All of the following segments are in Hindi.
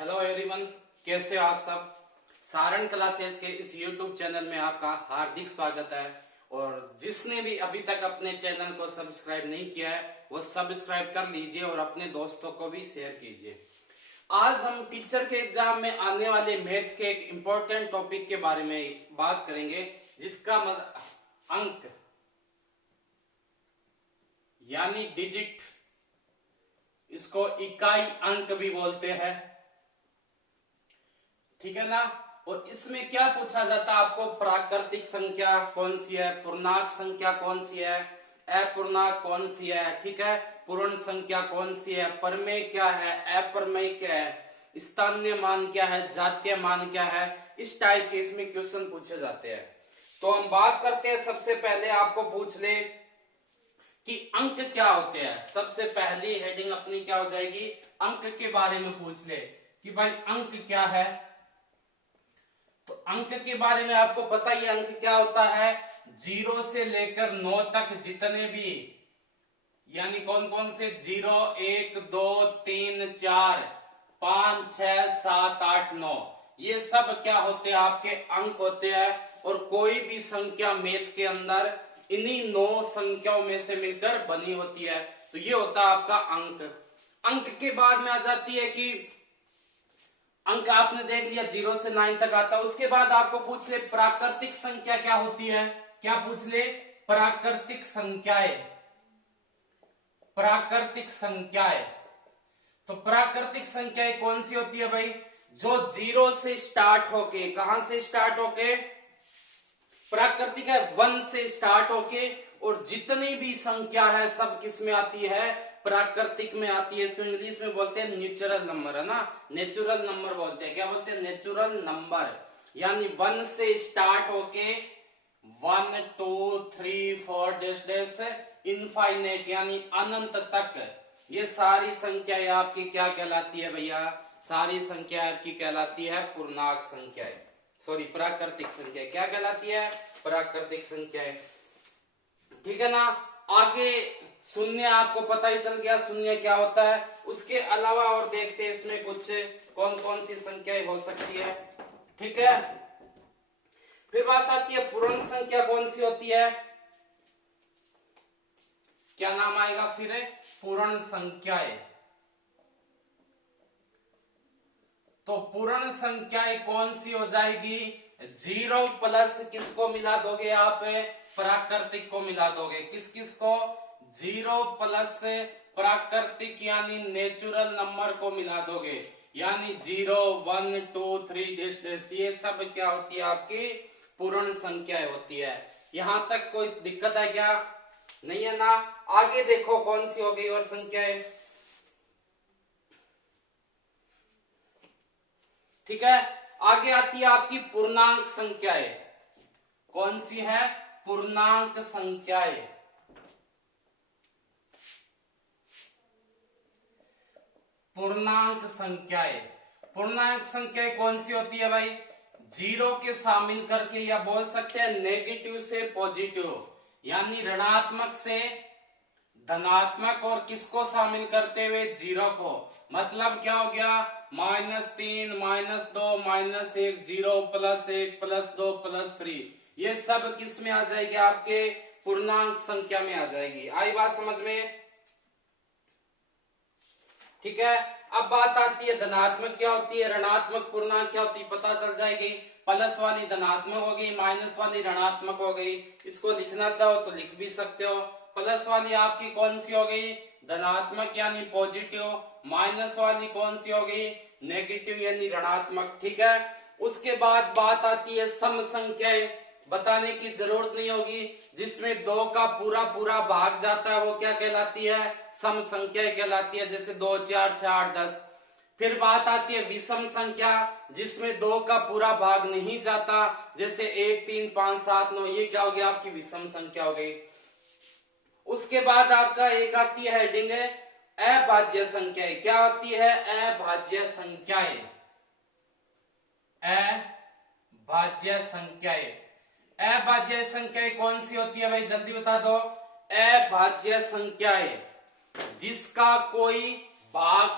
हेलो एवरीवन, कैसे हो आप सब। सारण क्लासेस के इस यूट्यूब चैनल में आपका हार्दिक स्वागत है। और जिसने भी अभी तक अपने चैनल को सब्सक्राइब नहीं किया है वो सब्सक्राइब कर लीजिए और अपने दोस्तों को भी शेयर कीजिए। आज हम टीचर के एग्जाम में आने वाले मैथ के एक इम्पोर्टेंट टॉपिक के बारे में बात करेंगे, जिसका अंक यानी डिजिट, इसको इकाई अंक भी बोलते हैं, ठीक है ना। और इसमें क्या पूछा जाता है आपको, प्राकृतिक संख्या कौन सी है, पूर्णांक संख्या कौन सी है, अपूर्णांक कौन सी है, ठीक है, पूर्ण संख्या कौन सी है, परमेय क्या है, अप्रमेय क्या है, स्थानीय मान क्या है, जातीय मान क्या है, इस टाइप के इसमें क्वेश्चन पूछे जाते हैं। तो हम बात करते हैं, सबसे पहले आपको पूछ ले कि अंक क्या होते हैं। सबसे पहली हेडिंग अपनी क्या हो जाएगी, अंक के बारे में पूछ ले कि भाई अंक क्या है। तो अंक के बारे में आपको पता ही, अंक क्या होता है, 0 से लेकर 9 तक जितने भी, यानी कौन कौन से, 0, 1, 2, 3, 4, 5, 6, 7, 8, 9, ये सब क्या होते हैं, आपके अंक होते हैं। और कोई भी संख्या मैथ के अंदर इन्हीं 9 संख्याओं में से मिलकर बनी होती है। तो ये होता है आपका अंक। अंक के बाद में आ जाती है कि अंक आपने देख लिया 0 से 9 तक आता है। उसके बाद आपको पूछ ले प्राकृतिक संख्या क्या होती है, क्या पूछ ले, प्राकृतिक संख्याएं। प्राकृतिक संख्याएं, तो प्राकृतिक संख्याएं कौन सी होती है भाई, जो 0 से स्टार्ट होके, कहां से स्टार्ट होके, प्राकृतिक है 1 से स्टार्ट होके, और जितनी भी संख्या है सब किस में आती है, प्राकृतिक में आती है। इसको इंग्लिश में बोलते हैं नेचुरल नंबर, है ना, नेचुरल नंबर बोलते हैं। क्या बोलते हैं, नेचुरल नंबर। यानी 1 से स्टार्ट होके 1, 2, 3, 4 डैश डैश इनफाइनाइट यानी अनंत तक, ये सारी संख्याएं आपकी क्या कहलाती है भैया, सारी संख्या आपकी कहलाती है पूर्णांक संख्याएं, सॉरी प्राकृतिक संख्या। क्या कहलाती है, प्राकृतिक संख्याएं, ठीक है ना। आगे शून्य आपको पता ही चल गया, शून्य क्या होता है। उसके अलावा और देखते हैं इसमें कुछ कौन कौन सी संख्याएं हो सकती है, ठीक है। फिर बात आती है पूर्ण संख्या कौन सी होती है, क्या नाम आएगा फिर, पूर्ण संख्याएं। तो पूर्ण संख्याएं कौन सी हो जाएगी, 0 प्लस किसको मिला दोगे आप, प्राकृतिक को मिला दोगे। किस किस को, 0 प्लस प्राकृतिक यानी नेचुरल नंबर को मिला दोगे। यानी 0, 1, 2, 3 डैश डैश, ये सब क्या होती है, आपकी पूर्ण संख्याएं होती है। यहां तक कोई दिक्कत है क्या, नहीं है ना। आगे देखो कौन सी हो गई और संख्याएं, ठीक है। आगे आती है आपकी पूर्णांक संख्याएं, कौन सी है, पूर्णांक संख्याएं। पूर्णांक संख्याएं, पूर्णांक संख्याएं कौन सी होती है भाई, 0 के शामिल करके, या बोल सकते हैं नेगेटिव से पॉजिटिव, यानी ऋणात्मक से धनात्मक, और किसको शामिल करते हुए, 0 को। मतलब क्या हो गया, -3, -2, -1, 0 +1 +2 +3, ये सब किस में आ जाएगी, आपके पूर्णांक संख्या में आ जाएगी। आई बात समझ में, ठीक है। अब बात आती है धनात्मक क्या होती है, ऋणात्मक पूर्णांक क्या होती है, पता चल जाएगी। प्लस वाली धनात्मक हो गई, माइनस वाली ऋणात्मक हो गई। इसको लिखना चाहो तो लिख भी सकते हो। प्लस वाली आपकी कौन सी हो गई, धनात्मक यानी पॉजिटिव, माइनस वाली कौन सी हो गई, नेगेटिव यानी ऋणात्मक, ठीक है। उसके बाद बात आती है सम संख्याएं, बताने की जरूरत नहीं होगी, जिसमें 2 का पूरा पूरा भाग जाता है वो क्या कहलाती है, सम संख्या कहलाती है। जैसे 2, 4, 6, 8, 10। फिर बात आती है विषम संख्या, जिसमें 2 का पूरा भाग नहीं जाता, जैसे 1, 3, 5, 7, 9, ये क्या हो गया, आपकी विषम संख्या हो गई। उसके बाद आपका एक आती है हेडिंग है अभाज्य संख्याएं। क्या होती है, अभाज्य संख्याएं। अभाज्य संख्याएं, अभाज्य संख्याएं कौन सी होती है भाई, जल्दी बता दो। अभाज्य संख्याएं जिसका कोई भाग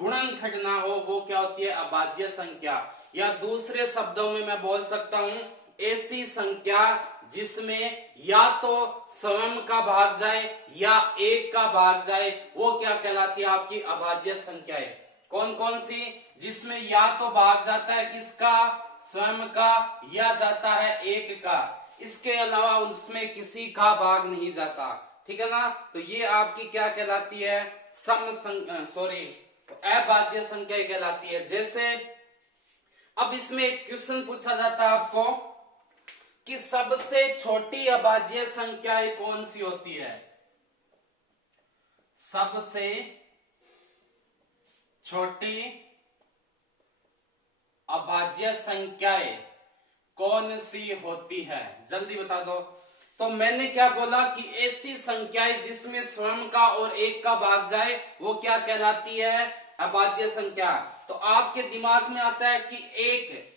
गुणनखंड ना हो वो क्या होती है, अभाज्य संख्या। या दूसरे शब्दों में मैं बोल सकता हूं ऐसी संख्या जिसमें या तो स्वयं का भाग जाए या एक का भाग जाए, वो क्या कहलाती है, आपकी अभाज्य संख्याएं। कौन कौन सी, जिसमें या तो भाग जाता है किसका, स्वयं का, या जाता है एक का, इसके अलावा उसमें किसी का भाग नहीं जाता। ठीक है ना, तो ये आपकी क्या कहलाती है, अभाज्य संख्या कहलाती है। जैसे अब इसमें एक क्वेश्चन पूछा जाता है आपको कि सबसे छोटी अभाज्य संख्या कौन सी होती है, सबसे छोटी अभाज्य संख्याएं कौन सी होती है, जल्दी बता दो। तो मैंने क्या बोला कि ऐसी संख्याएं जिसमें स्वयं का और एक का भाग जाए वो क्या कहलाती है, अभाज्य संख्या। तो आपके दिमाग में आता है कि एक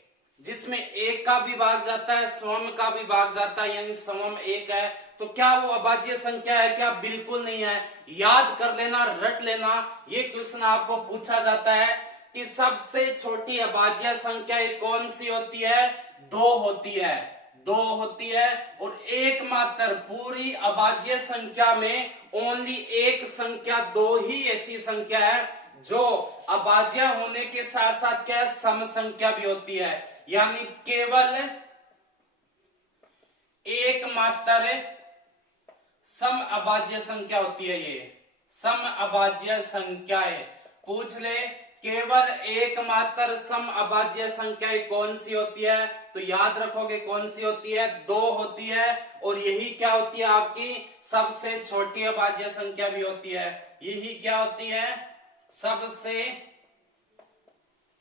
जिसमें एक का भी भाग जाता है स्वयं का भी भाग जाता है, यानी स्वयं एक है, तो क्या वो अभाज्य संख्या है क्या, बिल्कुल नहीं है। याद कर लेना, रट लेना, ये क्वेश्चन आपको पूछा जाता है कि सबसे छोटी अभाज्य संख्या कौन सी होती है, दो होती है, दो होती है। और एकमात्र पूरी अभाज्य संख्या में ओनली एक संख्या, दो ही ऐसी संख्या है जो अभाज्य होने के साथ साथ क्या है, सम संख्या भी होती है, यानी केवल एकमात्र सम अभाज्य संख्या होती है। ये सम अभाज्य संख्या है, पूछ ले केवल एकमात्र सम अभाज्य संख्या कौन सी होती है, तो याद रखोगे कौन सी होती है, दो होती है। और यही क्या होती है, आपकी सबसे छोटी अभाज्य संख्या भी होती है। यही क्या होती है, सबसे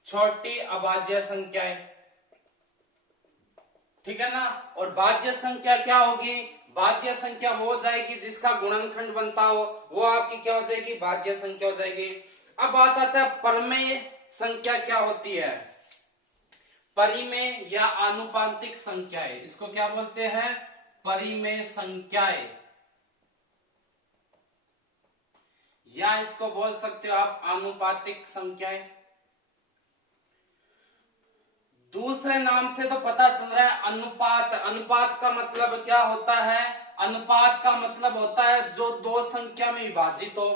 छोटी अभाज्य संख्या है। ठीक है ना। और भाज्य संख्या क्या होगी, भाज्य संख्या वो हो जाएगी जिसका गुणनखंड बनता हो, वो आपकी क्या हो जाएगी, भाज्य संख्या हो जाएगी। अब बात आता है परिमेय संख्या क्या होती है, परिमेय या आनुपातिक संख्याएं, इसको क्या बोलते हैं, परिमेय संख्याएं, या इसको बोल सकते हो आप आनुपातिक संख्याएं। दूसरे नाम से तो पता चल रहा है अनुपात। अनुपात का मतलब क्या होता है, अनुपात का मतलब होता है जो दो संख्या में विभाजित हो,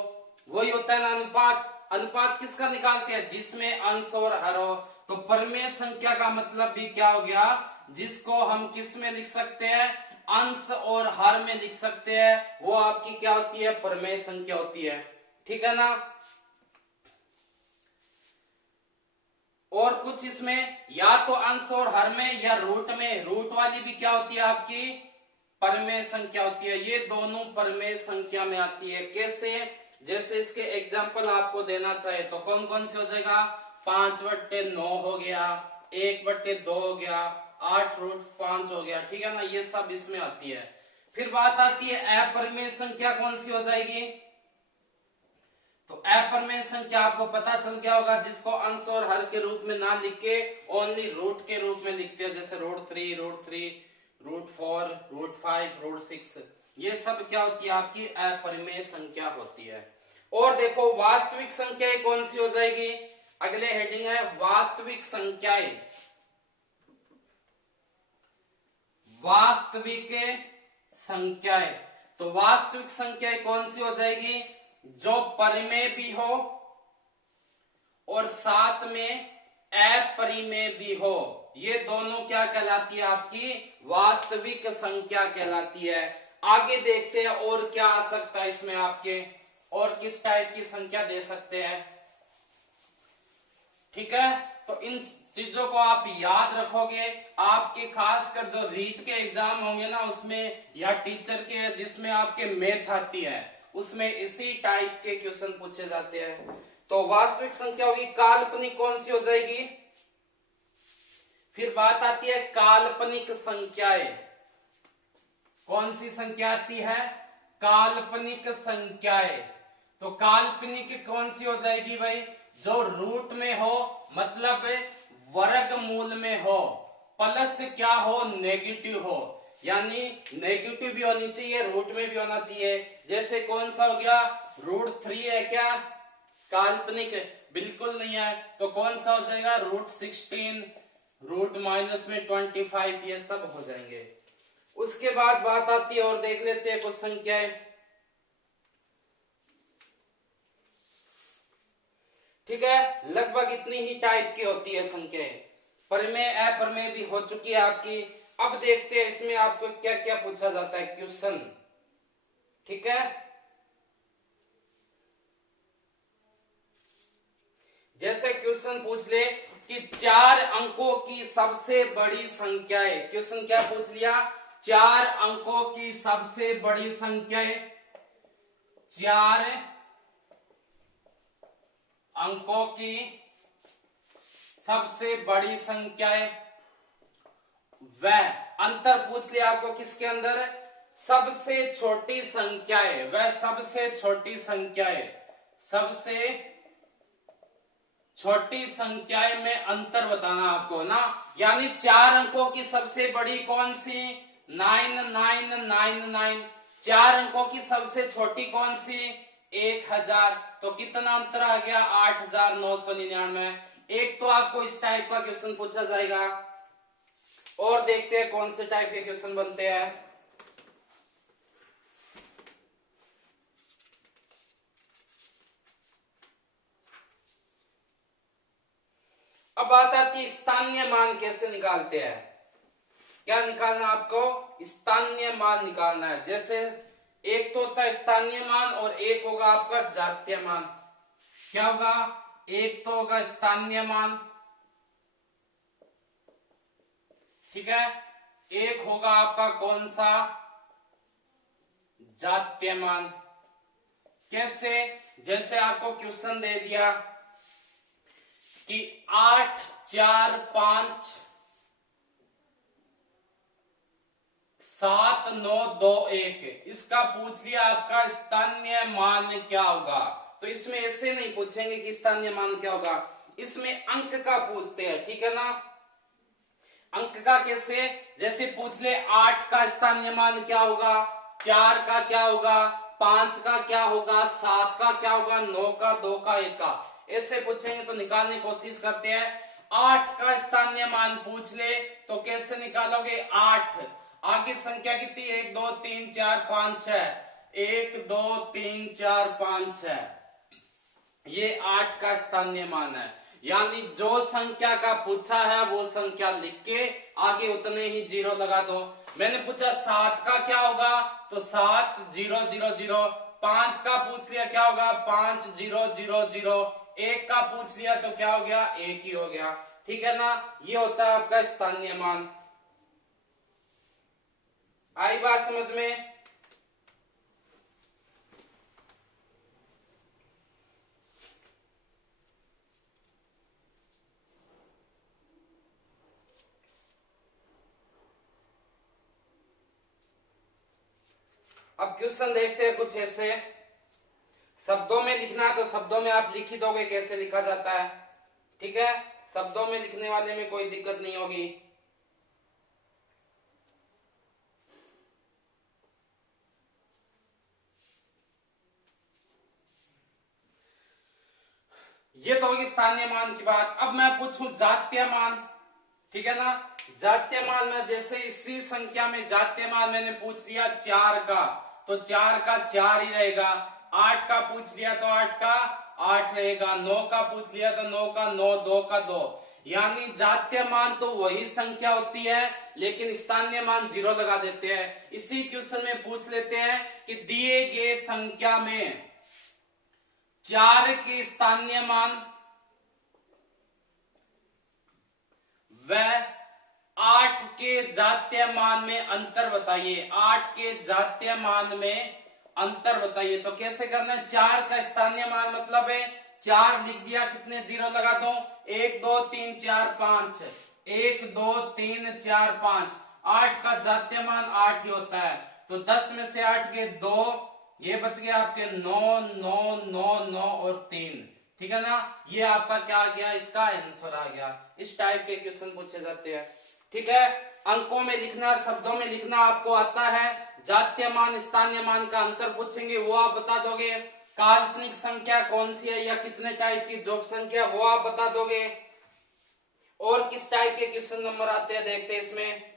वही होता है ना अनुपात। अनुपात किसका निकालते हैं, जिसमें अंश और हर हो। तो परिमेय संख्या का मतलब भी क्या हो गया, जिसको हम किस में लिख सकते हैं, अंश और हर में लिख सकते हैं, वो आपकी क्या होती है, परिमेय संख्या होती है। ठीक है ना। और कुछ इसमें या तो अंश और हर में या रूट में, रूट वाली भी क्या होती है आपकी परिमेय संख्या होती है। ये दोनों परिमेय संख्या में आती है। कैसे, जैसे इसके एग्जांपल आपको देना चाहे तो कौन कौन से हो जाएगा, 5/9 हो गया, 1/2 हो गया, 8√5 हो गया। ठीक है ना, ये सब इसमें आती है। फिर बात आती है अपरिमेय संख्या कौन सी हो जाएगी। तो अपरिमेय संख्या आपको पता चल गया होगा, जिसको अंश और हर के रूप में ना लिख के ओनली रूट के रूप में लिखते हो, जैसे √3, √4, √5, √6, ये सब क्या होती है आपकी अपरिमेय संख्या होती है। और देखो वास्तविक संख्याएं कौन सी हो जाएगी, अगले हेडिंग है वास्तविक संख्याएं। वास्तविक संख्याएं, तो वास्तविक संख्याएं कौन सी हो जाएगी, जो परिमेय भी हो और साथ में अपरिमेय भी हो, ये दोनों क्या कहलाती है आपकी वास्तविक संख्या कहलाती है। आगे देखते हैं और क्या आ सकता है इसमें आपके, और किस टाइप की संख्या दे सकते हैं। ठीक है, तो इन चीजों को आप याद रखोगे। आपके खासकर जो रीट के एग्जाम होंगे ना उसमें, या टीचर के जिसमें आपके मैथ आती है, उसमें इसी टाइप के क्वेश्चन पूछे जाते हैं। तो वास्तविक संख्या होगी, काल्पनिक कौन सी हो जाएगी। फिर बात आती है काल्पनिक संख्याएं, कौन सी संख्या आती है, काल्पनिक संख्याएं। तो काल्पनिक कौन सी हो जाएगी भाई, जो रूट में हो, मतलब वर्गमूल में हो, प्लस क्या हो, नेगेटिव हो, यानी नेगेटिव भी होनी चाहिए, रूट में भी होना चाहिए। जैसे कौन सा हो गया, √3 है क्या, काल्पनिक बिल्कुल नहीं है, तो कौन सा हो जाएगा, √16, रूट माइनस में 25, ये सब हो जाएंगे। उसके बाद बात आती है, और देख लेते हैं कुछ संख्याएं। ठीक है, लगभग इतनी ही टाइप की होती है संख्याएं। प्रमेय अप्रमेय भी हो चुकी है आपकी। अब देखते हैं इसमें आपको क्या क्या पूछा जाता है क्वेश्चन। ठीक है, जैसे क्वेश्चन पूछ ले कि 4 अंकों की सबसे बड़ी संख्या है। क्वेश्चन क्या पूछ लिया, 4 अंकों की सबसे बड़ी संख्या है, 4 अंकों की सबसे बड़ी संख्या है। वह अंतर पूछ लिया आपको किसके अंदर, सबसे छोटी संख्या है, वह सबसे छोटी संख्या है। सबसे छोटी संख्याएं में अंतर बताना आपको ना, यानी 4 अंकों की सबसे बड़ी कौन सी, 9999। 4 अंकों की सबसे छोटी कौन सी, 1000। तो कितना अंतर आ गया, 8999। एक तो आपको इस टाइप का क्वेश्चन पूछा जाएगा, और देखते हैं कौन से टाइप के क्वेश्चन बनते हैं। अब बात आती है स्थानीय मान कैसे निकालते हैं। क्या निकालना आपको, स्थानीय मान निकालना है। जैसे एक तो होता है स्थानीय मान, और एक होगा आपका जातीय मान। क्या होगा, एक तो होगा स्थानीय मान, ठीक है, एक होगा आपका कौन सा, जातीय मान। कैसे, जैसे आपको क्वेश्चन दे दिया कि 8 4 5 7 9 2 1, इसका पूछ लिया आपका स्थानीय मान क्या होगा। तो इसमें ऐसे नहीं पूछेंगे कि स्थानीय मान क्या होगा, इसमें अंक का पूछते हैं। ठीक है ना, अंक का कैसे, जैसे पूछ ले 8 का स्थानीय मान क्या होगा, 4 का क्या होगा, 5 का क्या होगा, 7 का क्या होगा, 9 का, 2 का, 1 का, ऐसे पूछेंगे तो निकालने की कोशिश करते हैं। 8 का स्थानीय मान पूछ ले तो कैसे निकालोगे, 8 आगे संख्या कितनी, 1 2 3 4 5 6, 1 2 3 4 5 6, ये 8 का स्थानीय मान है। यानी जो संख्या का पूछा है वो संख्या लिख के आगे उतने ही जीरो लगा दो। मैंने पूछा 7 का क्या होगा, तो 7 0 0 0। 5 का पूछ लिया क्या होगा, 5 0 0 0। 1 का पूछ लिया तो क्या हो गया, 1 ही हो गया। ठीक है ना, ये होता है आपका स्थानीय मान। आई बात समझ में। अब क्वेश्चन देखते हैं कुछ ऐसे, शब्दों में लिखना है तो शब्दों में आप लिख ही दोगे कैसे लिखा जाता है। ठीक है, शब्दों में लिखने वाले में कोई दिक्कत नहीं होगी। ये तो होगी स्थानीय मान की बात। अब मैं पूछूं जातीय मान, ठीक है ना, जातीय मान में जैसे इसी संख्या में जातीय मान मैंने पूछ लिया 4 का, तो 4 का 4 ही रहेगा। 8 का पूछ लिया तो 8 का 8 रहेगा। 9 का पूछ लिया तो 9 का 9, 2 का 2। यानी जातीय मान तो वही संख्या होती है, लेकिन स्थानीय मान 0 लगा देते हैं। इसी क्वेश्चन में पूछ लेते हैं कि दिए गए संख्या में 4 के स्थानीय मान व 8 के जातीय मान में अंतर बताइए। 8 के जातीय मान में अंतर बताइए। तो कैसे करना है, 4 का स्थानीय मान मतलब है 4 लिख दिया, कितने जीरो लगा दो, 1 2 3 4 5, 1 2 3 4 5। 8 का जातीय मान 8 ही होता है, तो 10 में से 8 के 2, ये बच गया आपके 9 9 9 9 और 3। ठीक है ना, ये आपका क्या आ गया, इसका आंसर आ गया। इस टाइप के क्वेश्चन पूछे जाते हैं। ठीक है, अंकों में लिखना, शब्दों में लिखना आपको आता है। जातीय मान स्थानीय मान का अंतर पूछेंगे वो आप बता दोगे। काल्पनिक संख्या कौन सी है या कितने टाइप की जोड़ संख्या वो आप बता दोगे। और किस टाइप के क्वेश्चन नंबर आते हैं देखते हैं इसमें।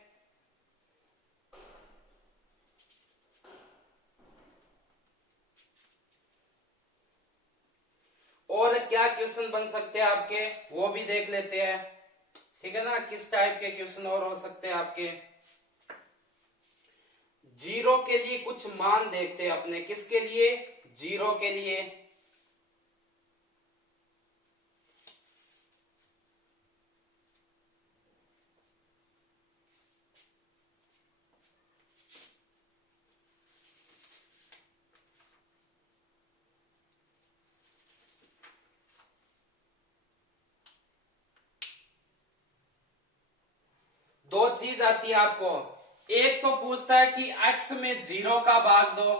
और क्या क्वेश्चन बन सकते हैं आपके वो भी देख लेते हैं, ठीक है ना। किस टाइप के क्वेश्चन और हो सकते हैं आपके। जीरो के लिए कुछ मान देखते हैं अपने, किसके लिए, जीरो के लिए। दो चीज आती है आपको, एक तो पूछता है कि x में जीरो का भाग दो,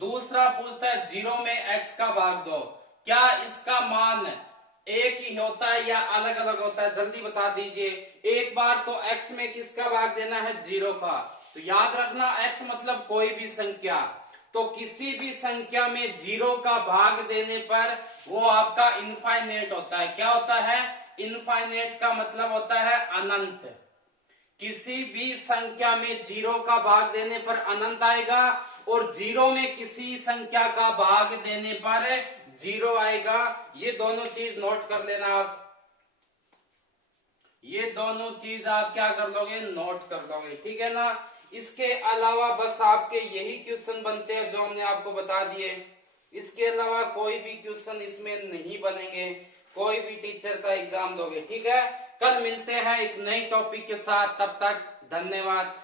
दूसरा पूछता है जीरो में x का भाग दो। क्या इसका मान एक ही होता है या अलग अलग होता है, जल्दी बता दीजिए। एक बार तो x में किसका भाग देना है, जीरो का। तो याद रखना x मतलब कोई भी संख्या, तो किसी भी संख्या में जीरो का भाग देने पर वो आपका इनफाइनेट होता है। क्या होता है, इनफाइनेट का मतलब होता है अनंत। किसी भी संख्या में जीरो का भाग देने पर अनंत आएगा और जीरो में किसी संख्या का भाग देने पर जीरो आएगा। ये दोनों चीज नोट कर लेना आप, ये दोनों चीज आप क्या कर लोगे, नोट कर लोगे, ठीक है ना। इसके अलावा बस आपके यही क्वेश्चन बनते हैं जो हमने आपको बता दिए। इसके अलावा कोई भी क्वेश्चन इसमें नहीं बनेंगे, कोई भी टीचर का एग्जाम दोगे, ठीक है। कल मिलते हैं एक नई टॉपिक के साथ, तब तक धन्यवाद।